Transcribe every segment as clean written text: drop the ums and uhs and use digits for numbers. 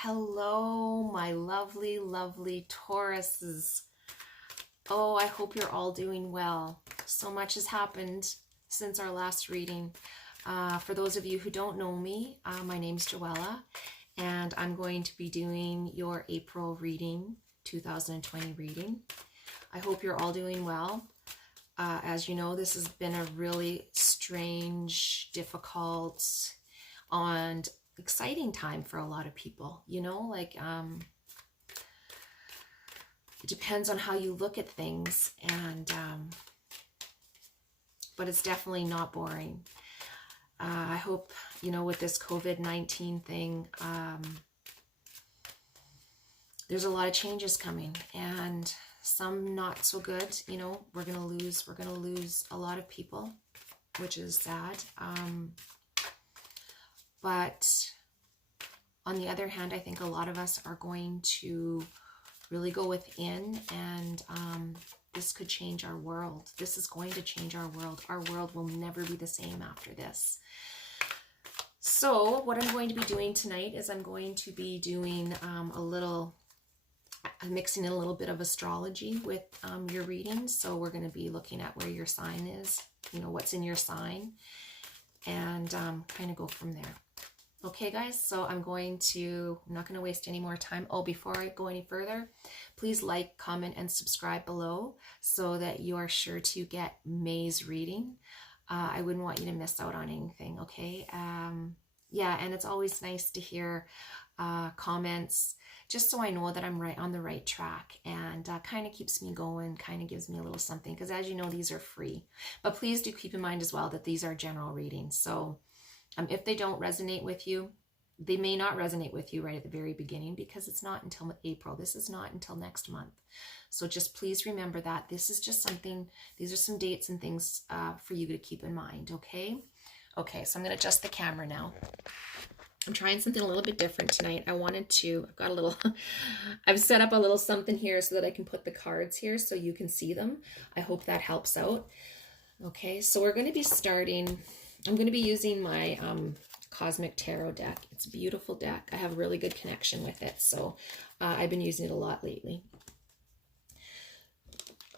Hello, my lovely, lovely Tauruses. Oh, I hope you're all doing well. So much has happened since our last reading. For those of you who don't know me, my name's Joella, and I'm going to be doing your April reading, 2020 reading. I hope you're all doing well. As you know, this has been a really strange, difficult, and exciting time for a lot of people, it depends on how you look at things, and but it's definitely not boring. I hope, with this COVID-19 thing, there's a lot of changes coming, and some not so good. We're gonna lose a lot of people, which is sad. But on the other hand, I think a lot of us are going to really go within, and this could change our world. This is going to change our world. Our world will never be the same after this. So what I'm going to be doing tonight is I'm going to be doing mixing in a little bit of astrology with your reading. So we're going to be looking at where your sign is, what's in your sign, and kind of go from there. Okay, guys, so I'm not going to waste any more time. Oh, before I go any further, please like, comment, and subscribe below so that you are sure to get May's reading. I wouldn't want you to miss out on anything, okay? Yeah, and it's always nice to hear comments, just so I know that I'm on the right track, and kind of keeps me going, kind of gives me a little something, because as you know, these are free. But please do keep in mind as well that these are general readings, so if they don't resonate with you, they may not resonate with you right at the very beginning, because it's not until April. This is not until next month. So just please remember that. This is just something, these are some dates and things for you to keep in mind, okay? Okay, so I'm going to adjust the camera now. I'm trying something a little bit different tonight. I've set up a little something here so that I can put the cards here so you can see them. I hope that helps out. Okay, so we're going to be starting. I'm going to be using my Cosmic Tarot deck. It's a beautiful deck. I have a really good connection with it, so I've been using it a lot lately.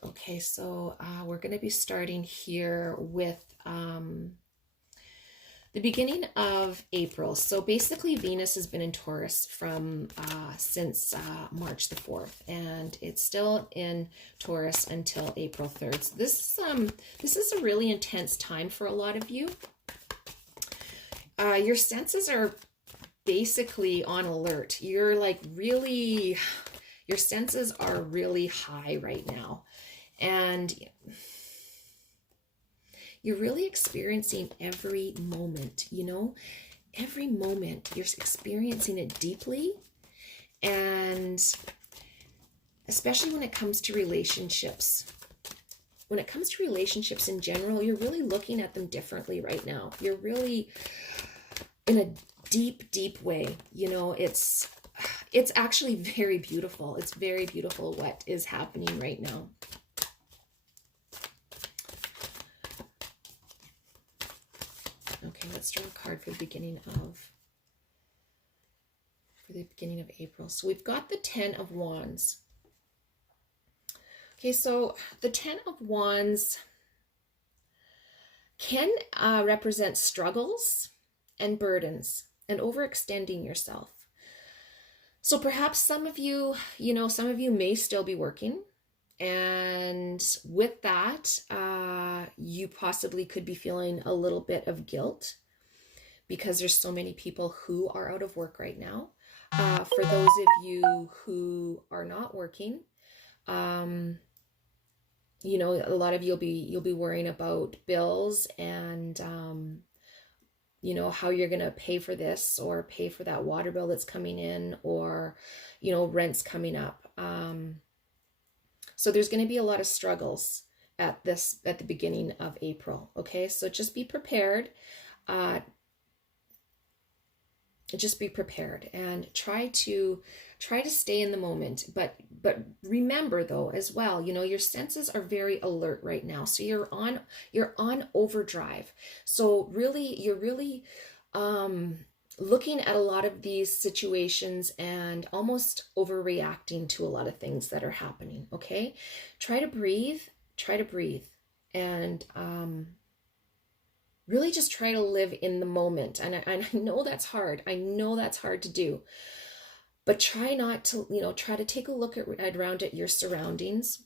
Okay, so we're going to be starting here with the beginning of April. So basically, Venus has been in Taurus since March the 4th, and it's still in Taurus until April 3rd. So this is a really intense time for a lot of you. Your senses are basically on alert. Your senses are really high right now, and you're really experiencing every moment, every moment you're experiencing it deeply. And especially when it comes to relationships, in general, you're really looking at them differently right now. You're really in a deep, deep way. It's actually very beautiful. It's very beautiful what is happening right now. Okay, let's draw a card for the beginning of April. So we've got the 10 of Wands. Okay, so the 10 of Wands can represent struggles and burdens and overextending yourself. So perhaps some of you may still be working, and with that, you possibly could be feeling a little bit of guilt because there's so many people who are out of work right now. For those of you who are not working, a lot of you'll be worrying about bills and how you're going to pay for this or pay for that water bill that's coming in, or rent's coming up. So there's going to be a lot of struggles at the beginning of April. Okay, so just be prepared. Just be prepared and try to stay in the moment. But remember though as well, your senses are very alert right now. So you're on overdrive. So really, you're really looking at a lot of these situations and almost overreacting to a lot of things that are happening. Okay, try to breathe, and really just try to live in the moment. And I know that's hard. I know that's hard to do, but try not to, try to take a look around at your surroundings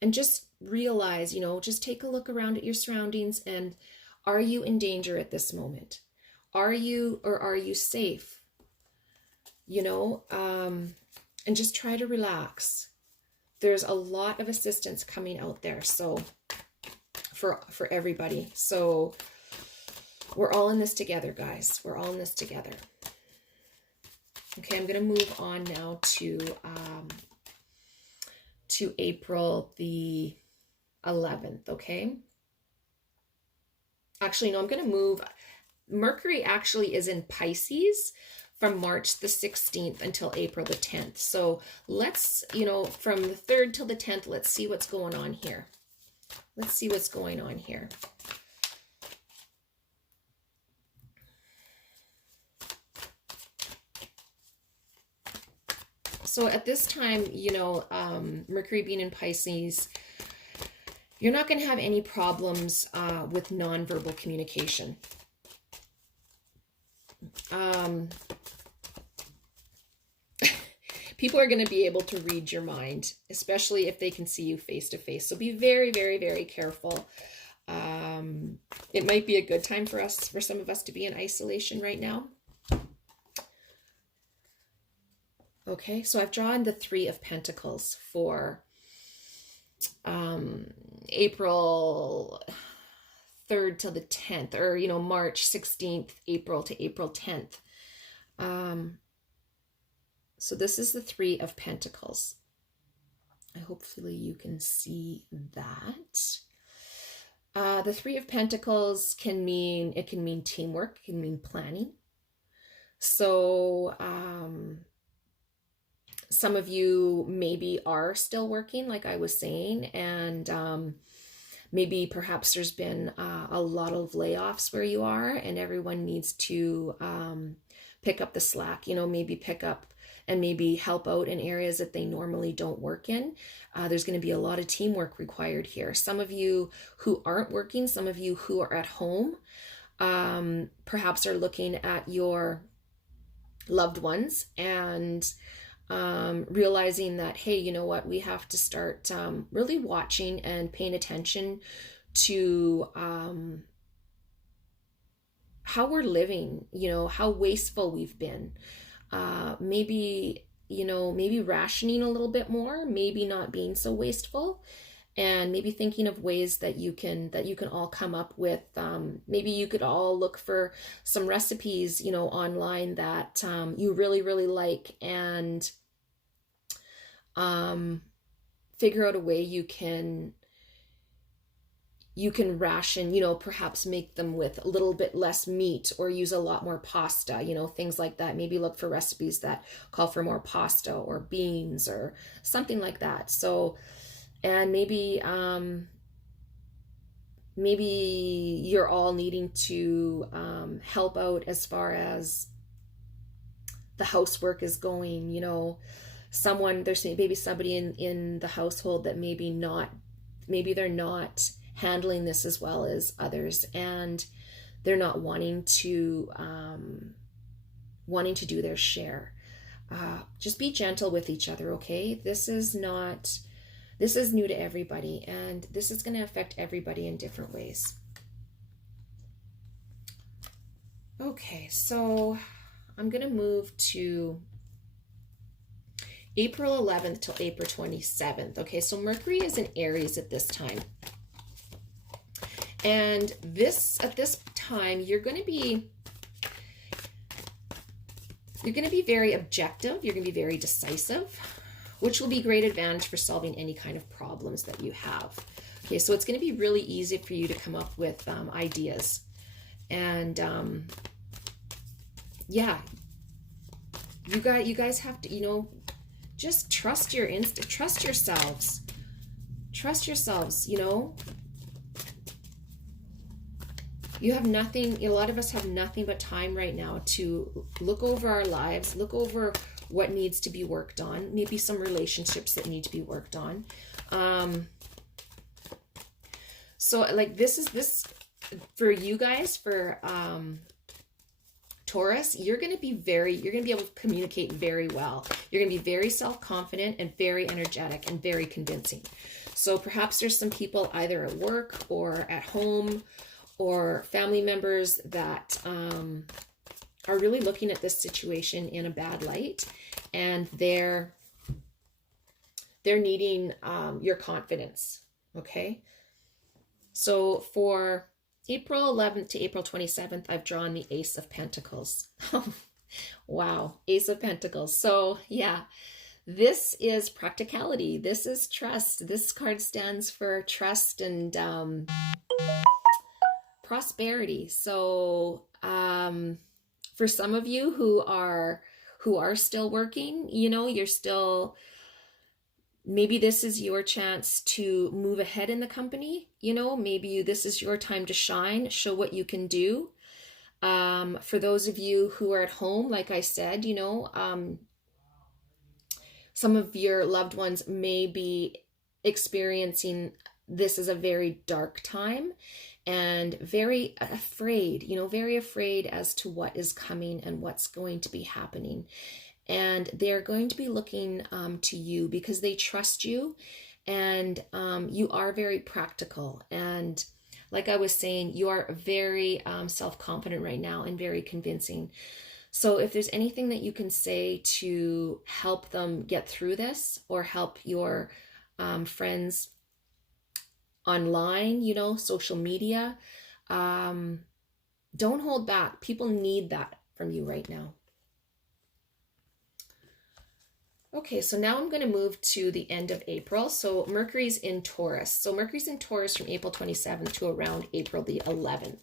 and just realize, just take a look around at your surroundings, and are you in danger at this moment? Are you safe? And just try to relax. There's a lot of assistance coming out there, so for everybody. So we're all in this together, guys. We're all in this together. Okay, I'm going to move on now to April the 11th, okay? Actually, no, I'm going to move. Mercury actually is in Pisces from March the 16th until April the 10th. So let's, from the 3rd till the 10th, let's see what's going on here. Let's see what's going on here. So at this time, Mercury being in Pisces, you're not going to have any problems with nonverbal communication. People are going to be able to read your mind, especially if they can see you face to face. So be very, very, very careful. It might be a good time for some of us to be in isolation right now. Okay, so I've drawn the 3 of Pentacles for April 3rd till the 10th, or, March 16th, April to April 10th. So this is the 3 of Pentacles. Hopefully you can see that. The 3 of Pentacles can mean teamwork, it can mean planning. So some of you maybe are still working, like I was saying, and maybe perhaps there's been a lot of layoffs where you are, and everyone needs to pick up the slack, maybe pick up and maybe help out in areas that they normally don't work in. There's going to be a lot of teamwork required here. Some of you who aren't working, some of you who are at home, perhaps are looking at your loved ones and realizing that, hey, you know what, we have to start really watching and paying attention to how we're living, how wasteful we've been. Maybe rationing a little bit more, maybe not being so wasteful, and maybe thinking of ways that you can all come up with. Maybe you could all look for some recipes, online that you really, really like, and figure out a way you can ration, perhaps make them with a little bit less meat, or use a lot more pasta, things like that. Maybe look for recipes that call for more pasta or beans or something like that. So, and maybe you're all needing to help out as far as the housework is going. There's maybe somebody in the household that maybe they're not handling this as well as others, and they're not wanting to do their share. Just be gentle with each other, okay? This is new to everybody, and this is going to affect everybody in different ways. Okay, so I'm going to move to April 11th till April 27th. Okay, so Mercury is in Aries at this time. And at this time, you're going to be very objective. You're going to be very decisive, which will be great advantage for solving any kind of problems that you have. Okay, so it's going to be really easy for you to come up with ideas. And yeah, you guys have to, just trust your instinct, trust yourselves, You have nothing, a lot of us have nothing but time right now to look over our lives, look over what needs to be worked on, maybe some relationships that need to be worked on. So like this for you guys, for Taurus, you're going to be able to communicate very well. You're going to be very self-confident and very energetic and very convincing. So perhaps there's some people either at work or at home or family members that are really looking at this situation in a bad light, and they're needing your confidence, okay? So for April 11th to April 27th, I've drawn the Ace of Pentacles. Wow, Ace of Pentacles. So yeah, this is practicality. This is trust. This card stands for trust and prosperity. So for some of you who are still working, you know, you're still, maybe this is your chance to move ahead in the company. You know, maybe this is your time to shine, show what you can do. For those of you who are at home, like I said, you know, some of your loved ones may be experiencing this as a very dark time and very afraid, you know, very afraid as to what is coming and what's going to be happening. And they're going to be looking to you because they trust you, and you are very practical. And like I was saying, you are very self-confident right now and very convincing. So if there's anything that you can say to help them get through this, or help your friends online, you know, social media, don't hold back. People need that from you right now. Okay, so now I'm going to move to the end of April. So Mercury's in Taurus. So Mercury's in Taurus from April 27th to around April the 11th.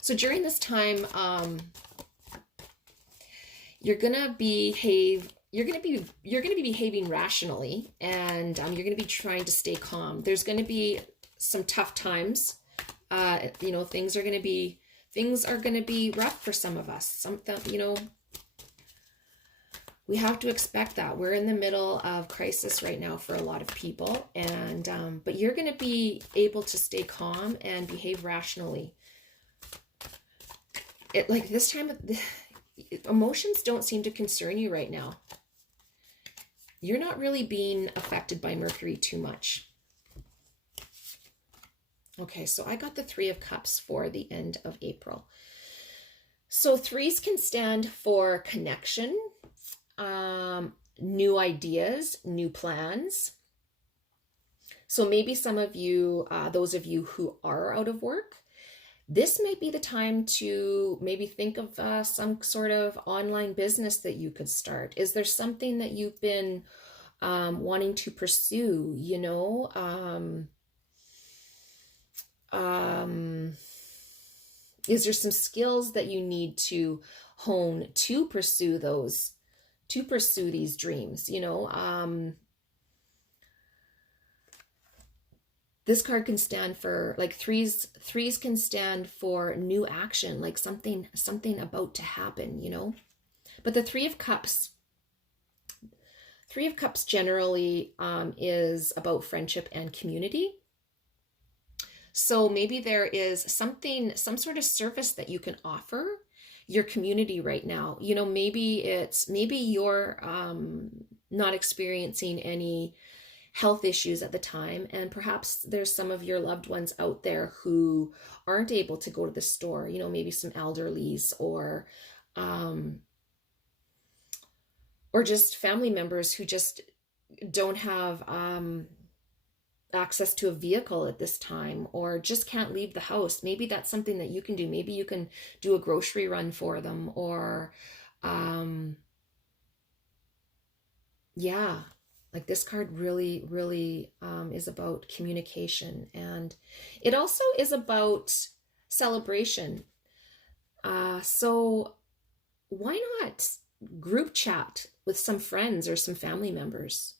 So during this time, you're going to behave, you're going to be behaving rationally, and you're going to be trying to stay calm. There's going to be some tough times. You know, things are going to be rough for some of us. Something, you know, we have to expect that. We're in the middle of crisis right now for a lot of people, and but you're going to be able to stay calm and behave rationally. Like this time, emotions don't seem to concern you right now. You're not really being affected by Mercury too much. Okay, so I got the Three of Cups for the end of April. So threes can stand for connection, new ideas, new plans. So maybe some of you, those of you who are out of work, this might be the time to maybe think of some sort of online business that you could start. Is there something that you've been wanting to pursue, you know? Is there some skills that you need to hone to pursue these dreams, you know? This card can stand for, like, threes can stand for new action, like something about to happen, you know? But the Three of Cups generally is about friendship and community. So maybe there is some sort of service that you can offer your community right now. You know, maybe you're not experiencing any health issues at the time, and perhaps there's some of your loved ones out there who aren't able to go to the store, you know, maybe some elderlies or just family members who just don't have access to a vehicle at this time, or just can't leave the house. Maybe that's something that you can do. Maybe you can do a grocery run for them, or yeah, like this card really, really is about communication, and it also is about celebration. So why not group chat with some friends or some family members?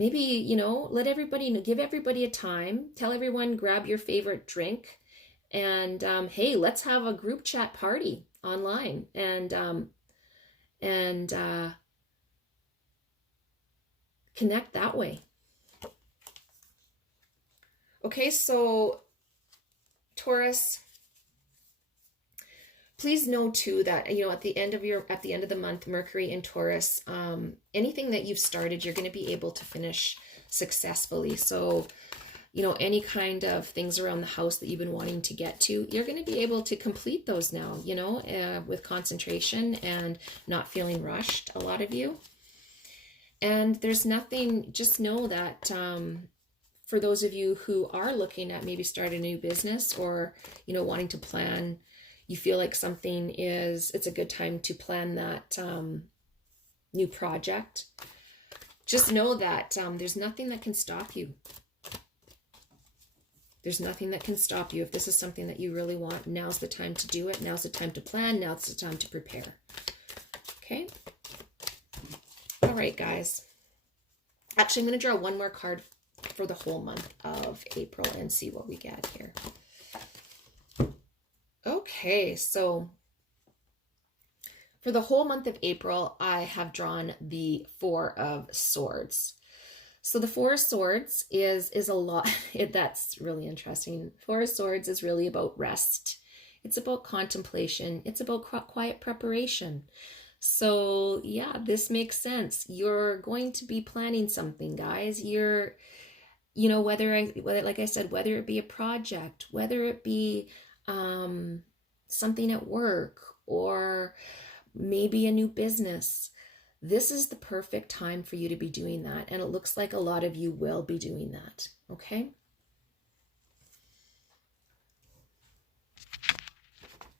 maybe, you know, let everybody know, give everybody a time, tell everyone, grab your favorite drink, and hey, let's have a group chat party online, and connect that way. Okay, so Taurus, please know too that, you know, at the end of the month, Mercury in Taurus, anything that you've started, you're going to be able to finish successfully. So, you know, any kind of things around the house that you've been wanting to get to, you're going to be able to complete those now, you know, with concentration and not feeling rushed, a lot of you. And there's nothing, just know that for those of you who are looking at maybe starting a new business, or, you know, wanting to plan, you feel like something is, it's a good time to plan that new project. Just know that there's nothing that can stop you. There's nothing that can stop you. If this is something that you really want, now's the time to do it. Now's the time to plan. Now's the time to prepare. Okay? All right, guys. Actually, I'm going to draw one more card for the whole month of April and see what we get here. Okay, so for the whole month of April, I have drawn the Four of Swords. So the Four of Swords is a lot. That's really interesting. Four of Swords is really about rest. It's about contemplation. It's about quiet preparation. So yeah, this makes sense. You're going to be planning something, guys. You're, you know, whether like I said, whether it be a project, whether it be something at work, or maybe a new business, this is the perfect time for you to be doing that. And it looks like a lot of you will be doing that. Okay.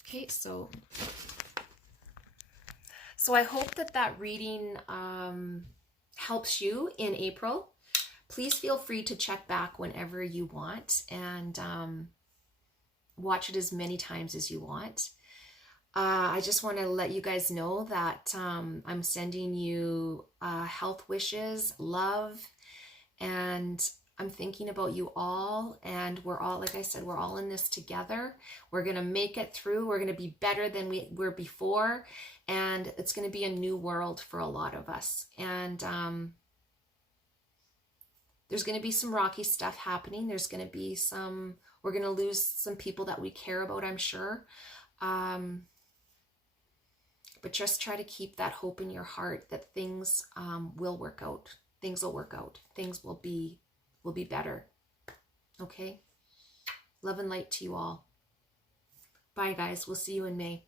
Okay, so I hope that reading helps you in April. Please feel free to check back whenever you want, and watch it as many times as you want. I just want to let you guys know that I'm sending you health wishes, love, and I'm thinking about you all. And we're all, like I said, we're all in this together. We're going to make it through. We're going to be better than we were before. And it's going to be a new world for a lot of us. And there's going to be some rocky stuff happening. There's going to be some, we're going to lose some people that we care about, I'm sure. But just try to keep that hope in your heart that things will work out. Things will work out. Things will be better. Okay? Love and light to you all. Bye, guys. We'll see you in May.